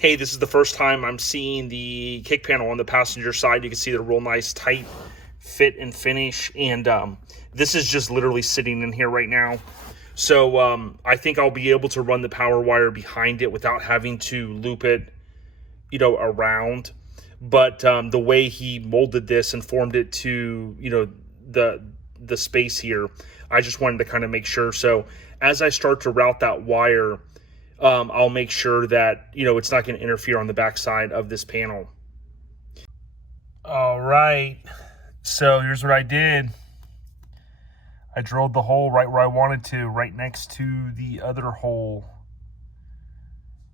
Hey, this is the first time I'm seeing the kick panel on the passenger side. You can see the real nice tight fit and finish, and this is just literally sitting in here right now. So I think I'll be able to run the power wire behind it without having to loop it, around. But the way he molded this and formed it to, the space here, I just wanted to kind of make sure. So as I start to route that wire, I'll make sure that, it's not going to interfere on the backside of this panel. All right. So here's what I did. I drilled the hole right where I wanted to, right next to the other hole.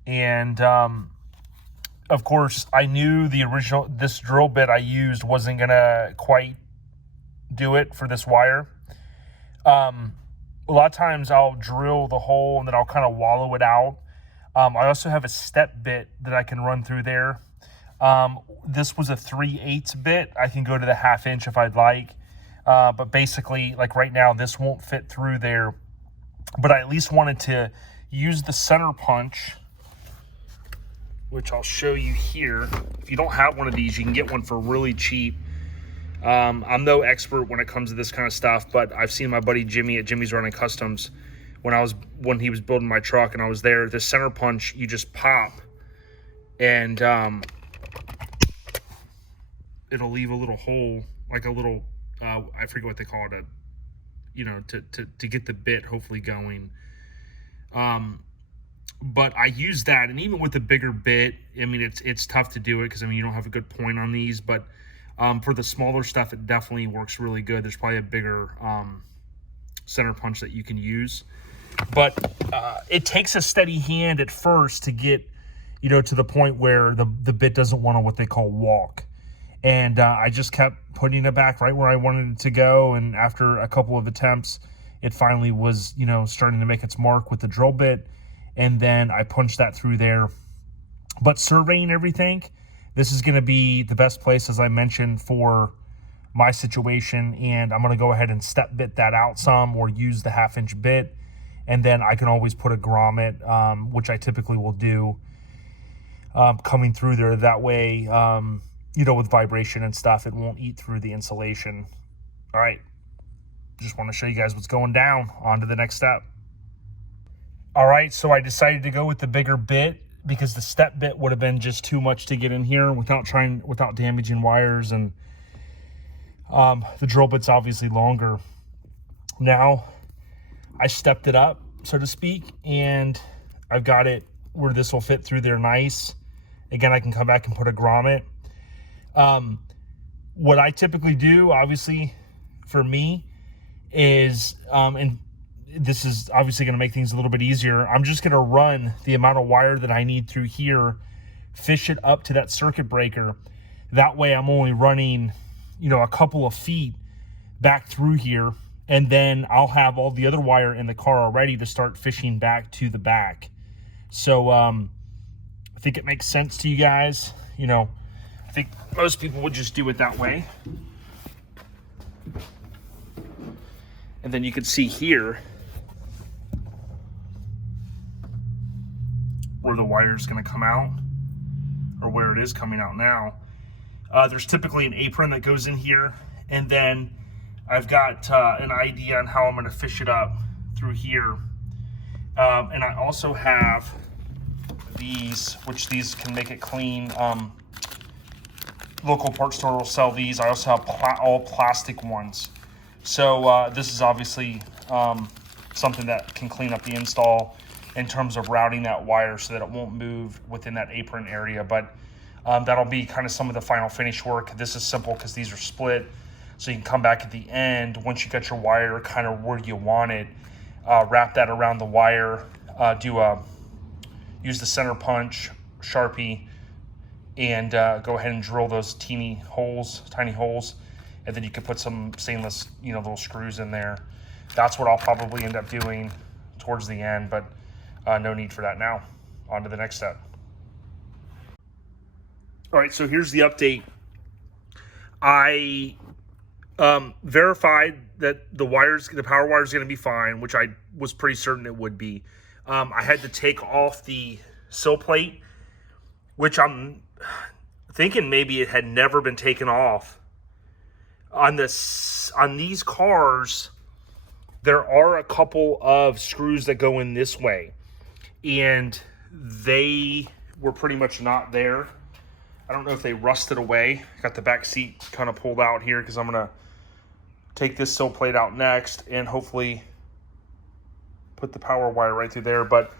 And, of course, I knew this drill bit I used wasn't going to quite do it for this wire. A lot of times I'll drill the hole and then I'll kind of wallow it out. I also have a step bit that I can run through there. This was a 3/8 bit. I can go to the 1/2 inch if I'd like. But basically, like right now, this won't fit through there. But I at least wanted to use the center punch, which I'll show you here. If you don't have one of these, you can get one for really cheap. I'm no expert when it comes to this kind of stuff, but I've seen my buddy Jimmy at Jimmy's Running Customs when he was building my truck and I was there. The center punch, you just pop and it'll leave a little hole, like a little I forget what they call it, to get the bit hopefully going. But I use that, and even with the bigger bit, I mean, it's tough to do it because, you don't have a good point on these, but for the smaller stuff, it definitely works really good. There's probably a bigger center punch that you can use. But it takes a steady hand at first to get, to the point where the bit doesn't want to what they call walk. And I just kept putting it back right where I wanted it to go. And after a couple of attempts, it finally was, starting to make its mark with the drill bit. And then I punched that through there. But surveying everything, this is going to be the best place, as I mentioned, for my situation. And I'm going to go ahead and step bit that out some or use the 1/2 inch bit. And then I can always put a grommet, which I typically will do, coming through there. That way, with vibration and stuff, it won't eat through the insulation. All right. Just want to show you guys what's going down. On to the next step. All right, so I decided to go with the bigger bit because the step bit would have been just too much to get in here without damaging wires, and the drill bit's obviously longer. Now I stepped it up, so to speak, and I've got it where this will fit through there nice. Again, I can come back and put a grommet. What I typically do, obviously, for me is, and this is obviously going to make things a little bit easier, I'm just going to run the amount of wire that I need through here, fish it up to that circuit breaker. That way I'm only running, a couple of feet back through here, and then I'll have all the other wire in the car already to start fishing back to the back. So I think it makes sense to you guys. I think most people would just do it that way. And then you can see here where the wire is going to come out, or where it is coming out now. There's typically an apron that goes in here, and then I've got an idea on how I'm going to fish it up through here. And I also have these, which these can make it clean. Local parts store will sell these. I also have all plastic ones. So this is obviously something that can clean up the install in terms of routing that wire so that it won't move within that apron area. But that'll be kind of some of the final finish work. This is simple because these are split. So you can come back at the end, once you got your wire kind of where you want it, wrap that around the wire, use the center punch, Sharpie, and go ahead and drill those tiny holes. And then you can put some stainless, little screws in there. That's what I'll probably end up doing towards the end, but no need for that now. On to the next step. All right, so here's the update. I verified that the power wire is going to be fine, which I was pretty certain it would be. I had to take off the sill plate which I'm thinking maybe it had never been taken off. On these cars, there are a couple of screws that go in this way, and they were pretty much not there. I don't know if they rusted away. Got the back seat kind of pulled out here because I'm going to take this sill plate out next and hopefully put the power wire right through there. But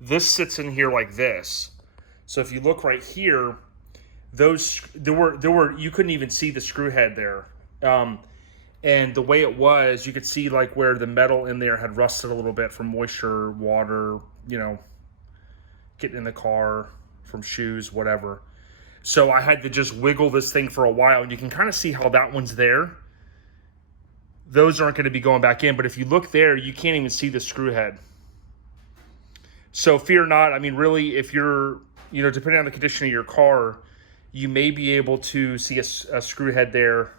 this sits in here like this. So if you look right here, there were you couldn't even see the screw head there. And the way it was, you could see like where the metal in there had rusted a little bit from moisture, water, you know, getting in the car, from shoes, whatever. So I had to just wiggle this thing for a while, and you can kind of see how that one's there. Those aren't going to be going back in, but if you look there, you can't even see the screw head. So fear not. I mean, really, if you're, you know, depending on the condition of your car, you may be able to see a screw head there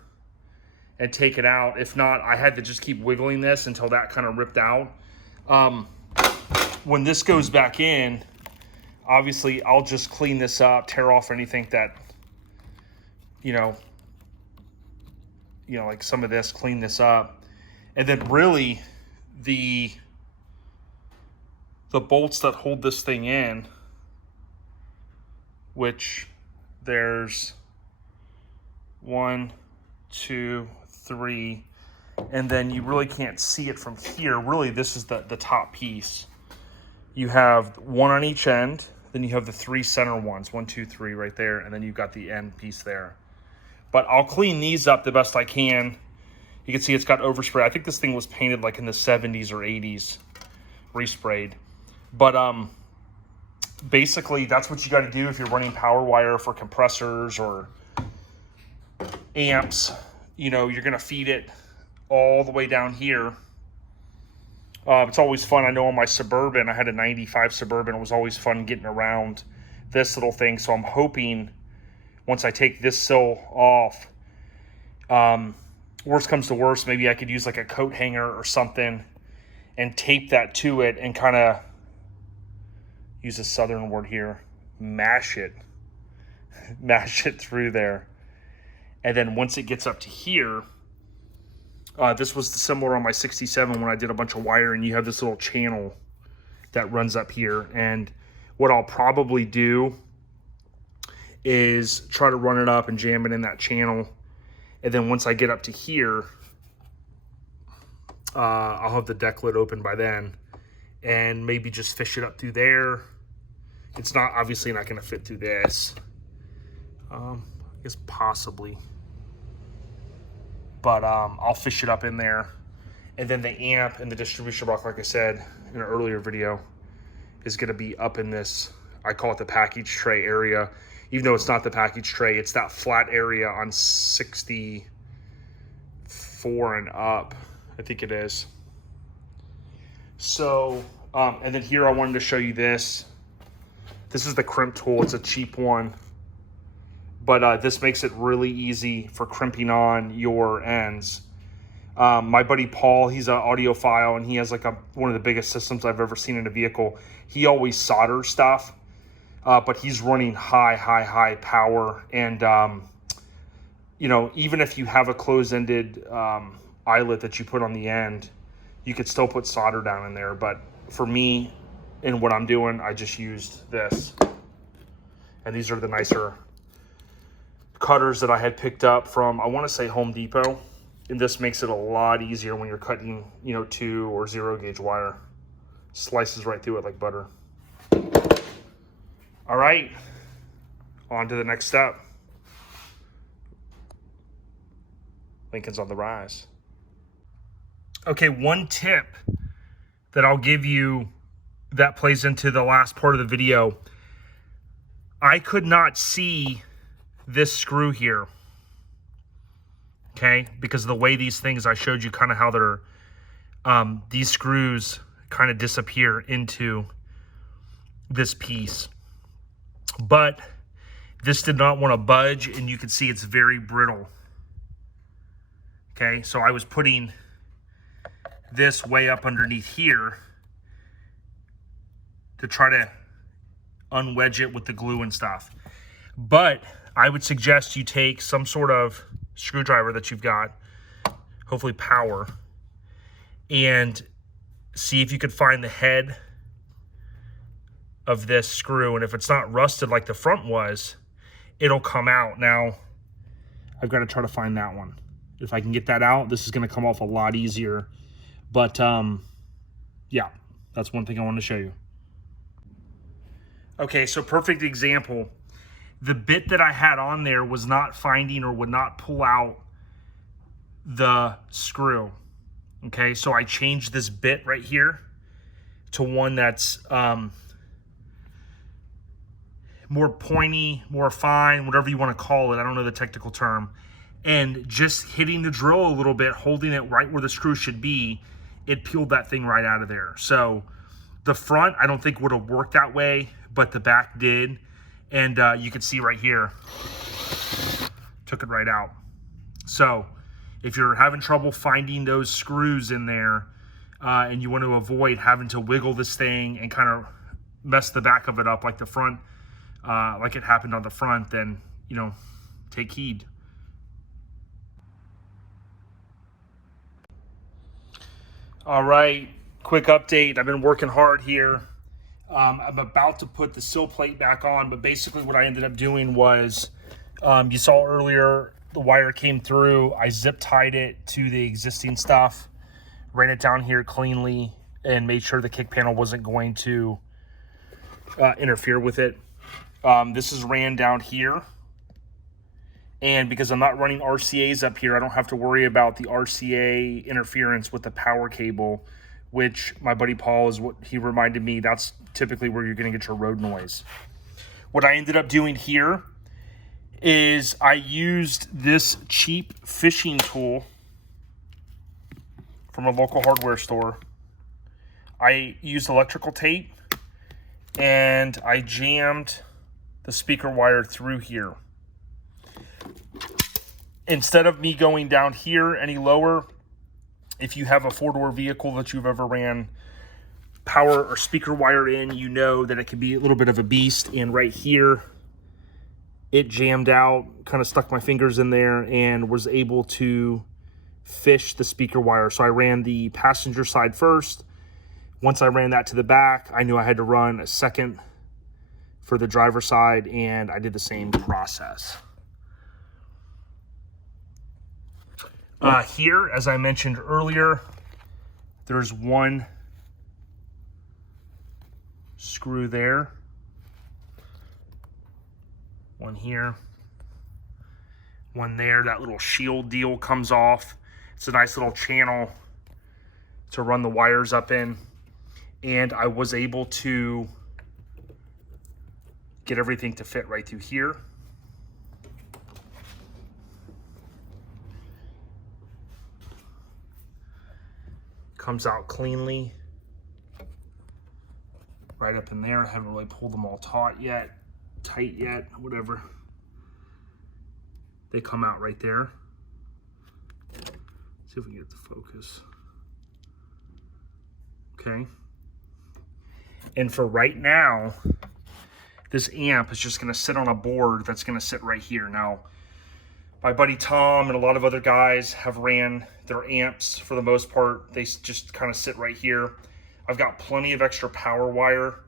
and take it out. If not, I had to just keep wiggling this until that kind of ripped out. When this goes back in, obviously I'll just clean this up, tear off anything that, you know, like some of this, clean this up. And then really the bolts that hold this thing in, which there's 1, 2, 3, and then you really can't see it from here. Really, this is the top piece. You have one on each end, then you have the 3 center ones, 1, 2, 3 right there, and then you've got the end piece there. But I'll clean these up the best I can. You can see it's got overspray. I think this thing was painted like in the 70s or 80s, resprayed. But basically that's what you got to do if you're running power wire for compressors or amps. You know, you're going to feed it all the way down here. It's always fun. I know on my Suburban, I had a 95 Suburban. It was always fun getting around this little thing. So I'm hoping once I take this sill off, worst comes to worst, maybe I could use like a coat hanger or something and tape that to it and kind of use a southern word here, mash it through there. And then once it gets up to here, this was similar on my 67 when I did a bunch of wiring. You have this little channel that runs up here. And what I'll probably do is try to run it up and jam it in that channel. And then once I get up to here, I'll have the deck lid open by then. And maybe just fish it up through there. It's not obviously not going to fit through this. I guess possibly. But I'll fish it up in there. And then the amp and the distribution block, like I said in an earlier video, is going to be up in this, I call it the package tray area. Even though it's not the package tray, it's that flat area on 64 and up, I think it is. So, and then here I wanted to show you this. This is the crimp tool. It's a cheap one. But this makes it really easy for crimping on your ends. My buddy Paul, he's an audiophile, and he has like one of the biggest systems I've ever seen in a vehicle. He always solders stuff, but he's running high power. And, you know, even if you have a closed-ended eyelet that you put on the end, you could still put solder down in there. But for me, in what I'm doing, I just used this. And these are the nicer cutters that I had picked up from, I want to say Home Depot. And this makes it a lot easier when you're cutting, you know, 2 or 0 gauge wire. Slices right through it like butter. All right, on to the next step. Lincoln's on the rise. Okay, one tip that I'll give you that plays into the last part of the video. I could not see this screw here, okay, because of the way these things, I showed you kind of how they're, these screws kind of disappear into this piece. But this did not want to budge, and you can see it's very brittle. Okay, so I was putting this way up underneath here to try to unwedge it with the glue and stuff. But I would suggest you take some sort of screwdriver that you've got, hopefully power, and see if you could find the head of this screw. And if it's not rusted like the front was, it'll come out. Now, I've got to try to find that one. If I can get that out, this is going to come off a lot easier. But yeah, that's one thing I want to show you. Okay, so perfect example. The bit that I had on there was not finding or would not pull out the screw. Okay, so I changed this bit right here to one that's more pointy, more fine, whatever you want to call it. I don't know the technical term. And just hitting the drill a little bit, holding it right where the screw should be, it peeled that thing right out of there. So the front, I don't think would have worked that way, but the back did. And you can see right here, took it right out. So if you're having trouble finding those screws in there and you want to avoid having to wiggle this thing and kind of mess the back of it up like the front, like it happened on the front, then, you know, take heed. All right, quick update. I've been working hard here. I'm about to put the sill plate back on, but basically what I ended up doing was, you saw earlier, the wire came through. I zip tied it to the existing stuff, ran it down here cleanly, and made sure the kick panel wasn't going to interfere with it. This is ran down here. And because I'm not running RCAs up here, I don't have to worry about the RCA interference with the power cable, which my buddy Paul is what he reminded me, that's typically where you're going to get your road noise. What I ended up doing here is I used this cheap fishing tool from a local hardware store. I used electrical tape and I jammed the speaker wire through here. Instead of me going down here any lower, if you have a four-door vehicle that you've ever ran power or speaker wire in, you know that it can be a little bit of a beast. And right here, it jammed out, kind of stuck my fingers in there and was able to fish the speaker wire. So I ran the passenger side first. Once I ran that to the back, I knew I had to run a second for the driver's side, and I did the same process. Here, as I mentioned earlier, there's one screw there, one here, one there. That little shield deal comes off. It's a nice little channel to run the wires up in, and I was able to get everything to fit right through here. Comes out cleanly right up in there. I haven't really pulled them all tight yet, whatever. They come out right there. Let's see if we can get the focus. Okay. And for right now, this amp is just going to sit on a board that's going to sit right here. Now, my buddy Tom and a lot of other guys have ran their amps for the most part. They just kind of sit right here. I've got plenty of extra power wire.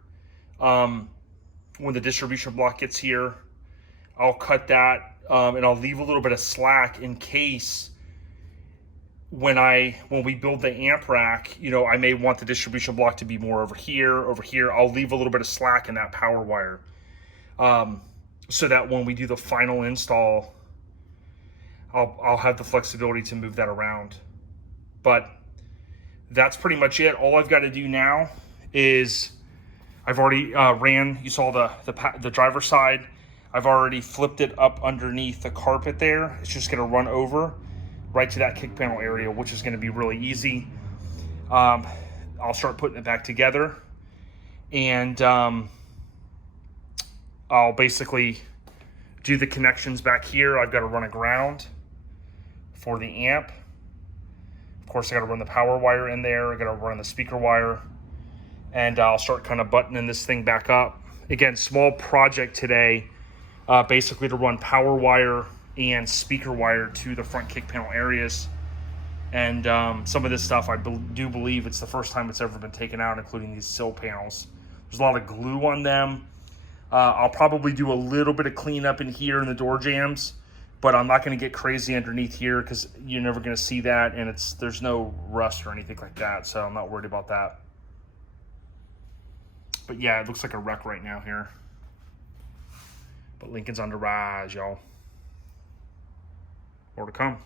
When the distribution block gets here, I'll cut that and I'll leave a little bit of slack in case when we build the amp rack, you know, I may want the distribution block to be more over here. I'll leave a little bit of slack in that power wire so that when we do the final install, I'll have the flexibility to move that around. But that's pretty much it. All I've got to do now is I've already ran, you saw the driver's side. I've already flipped it up underneath the carpet there. It's just going to run over right to that kick panel area, which is going to be really easy. I'll start putting it back together, and I'll basically do the connections back here. I've got to run a ground for the amp. Of course, I got to run the power wire in there. I got to run the speaker wire, and I'll start kind of buttoning this thing back up Again, small project today, basically to run power wire and speaker wire to the front kick panel areas. And some of this stuff, I do believe it's the first time it's ever been taken out, including these sill panels. There's a lot of glue on them. I'll probably do a little bit of cleanup in here in the door jambs, but I'm not going to get crazy underneath here because you're never going to see that, and there's no rust or anything like that, so I'm not worried about that. But yeah, it looks like a wreck right now here. But Lincoln's on the rise, y'all. More to come.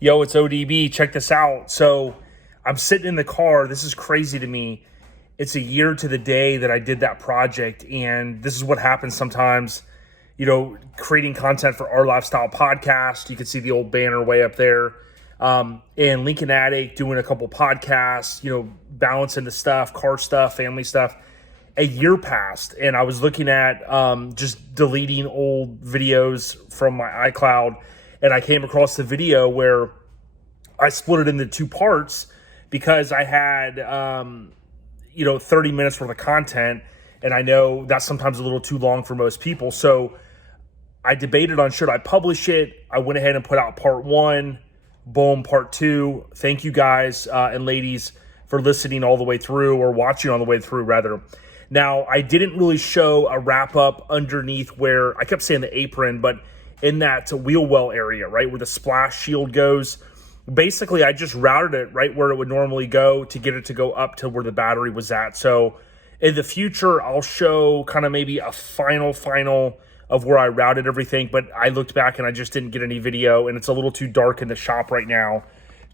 Yo, it's ODB. Check this out. So I'm sitting in the car. This is crazy to me. It's a year to the day that I did that project, and this is what happens sometimes, you know, creating content for Our Lifestyle Podcast. You can see the old banner way up there. And Lincoln Addict doing a couple podcasts, you know, balancing the stuff, car stuff, family stuff. A year passed, and I was looking at just deleting old videos from my iCloud, and I came across the video where I split it into two parts because I had 30 minutes worth of content, and I know that's sometimes a little too long for most people. So I debated on should I publish it. I went ahead and put out part one, boom, part two. Thank you guys and ladies for listening all the way through, or watching all the way through rather. Now, I didn't really show a wrap up underneath where I kept saying the apron, but in that wheel well area, right where the splash shield goes. Basically, I just routed it right where it would normally go to get it to go up to where the battery was at. So in the future, I'll show kind of maybe a final of where I routed everything, but I looked back and I just didn't get any video, and it's a little too dark in the shop right now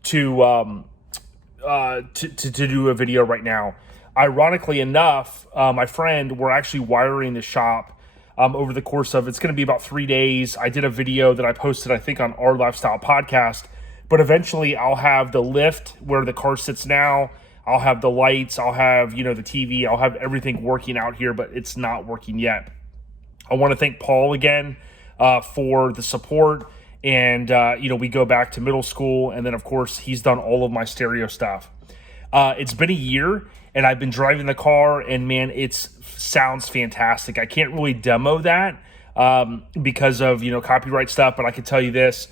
to do a video right now. Ironically enough, my friend, we're actually wiring the shop over the course of, it's going to be about 3 days. I did a video that I posted, I think, on Our Lifestyle Podcast. But eventually I'll have the lift where the car sits now. I'll have the lights. I'll have, the TV. I'll have everything working out here, but it's not working yet. I want to thank Paul again for the support. And, we go back to middle school. And then, of course, he's done all of my stereo stuff. It's been a year, and I've been driving the car, and, man, it sounds fantastic. I can't really demo that because of, copyright stuff, but I can tell you this.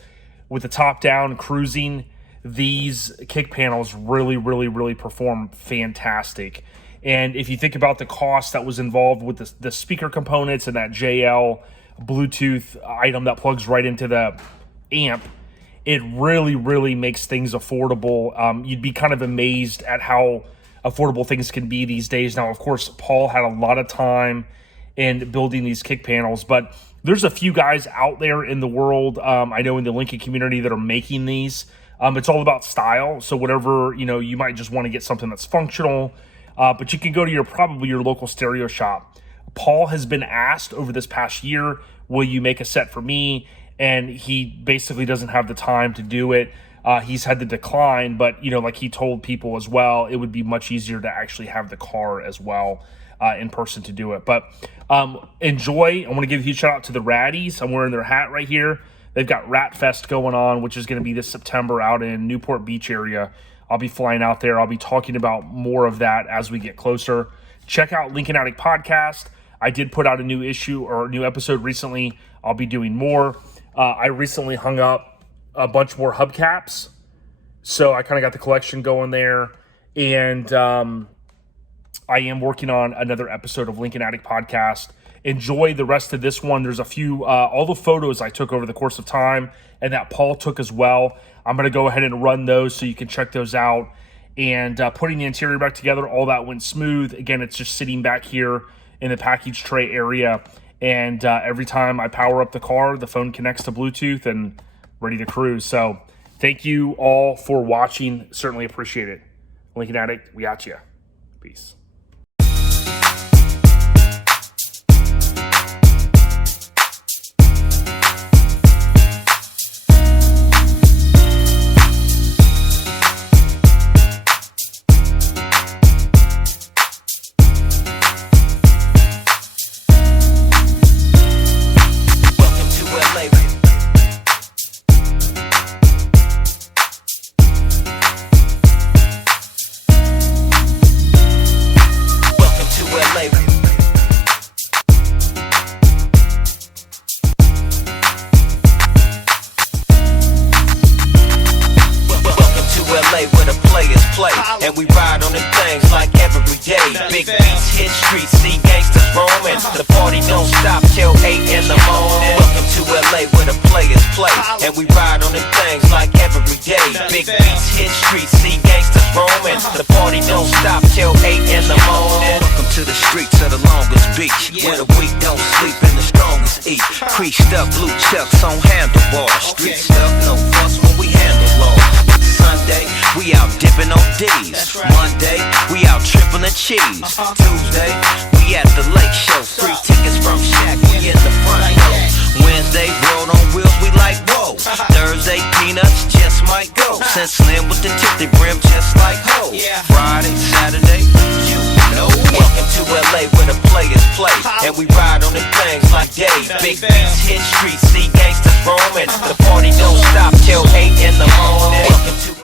With the top down cruising, these kick panels really, really, really perform fantastic. And if you think about the cost that was involved with the speaker components and that JL Bluetooth item that plugs right into the amp, it really, really makes things affordable. You'd be kind of amazed at how affordable things can be these days. Now, of course, Paul had a lot of time in building these kick panels, but there's a few guys out there in the world, I know in the Lincoln community, that are making these. It's all about style. So whatever, you might just want to get something that's functional, but you can go to probably your local stereo shop. Paul has been asked over this past year, will you make a set for me? And he basically doesn't have the time to do it. He's had to decline, but, like he told people as well, it would be much easier to actually have the car as well in person to do it. But enjoy. I want to give a huge shout out to the Ratties. I'm wearing their hat right here. They've got Rat Fest going on, which is going to be this September out in Newport Beach area. I'll be flying out there. I'll be talking about more of that as we get closer. Check out Lincoln Addict Podcast. I did put out a new issue or a new episode recently. I'll be doing more. I recently hung up a bunch more hubcaps, so I kind of got the collection going there. And I am working on another episode of Lincoln Addict Podcast. Enjoy the rest of this one. There's a few, all the photos I took over the course of time and that Paul took as well. I'm going to go ahead and run those so you can check those out. And putting the interior back together, all that went smooth. Again, it's just sitting back here in the package tray area. And every time I power up the car, the phone connects to Bluetooth and ready to cruise. So thank you all for watching. Certainly appreciate it. Lincoln Addict, we got you. Peace. LA. play. And we ride on the things like every day. Big beats hit streets, see gangsters roaming. The party don't stop till 8 in the morning. Welcome to LA where the players play. And we ride on the things like every day. Big beats hit streets, see gangsters roaming. The party don't stop till 8 in the morning. Welcome to the streets of the longest beach, where the weak don't sleep and the strongest eat. Creased up blue chucks on handlebars. Street stuff, no fuss when we handle law. Sunday, we out dipping on D's. Monday, we out tripping the cheese. Tuesday, we at the lake show. Free tickets from Shaq, we in the front row. Wednesday, roll on wheels, we like whoa. Thursday, peanuts just might go. Since Slim with the tip, they brim just like ho. Friday, Saturday, you know. Welcome to LA where the players play. And we ride on the things like day. Big beats hit streets, see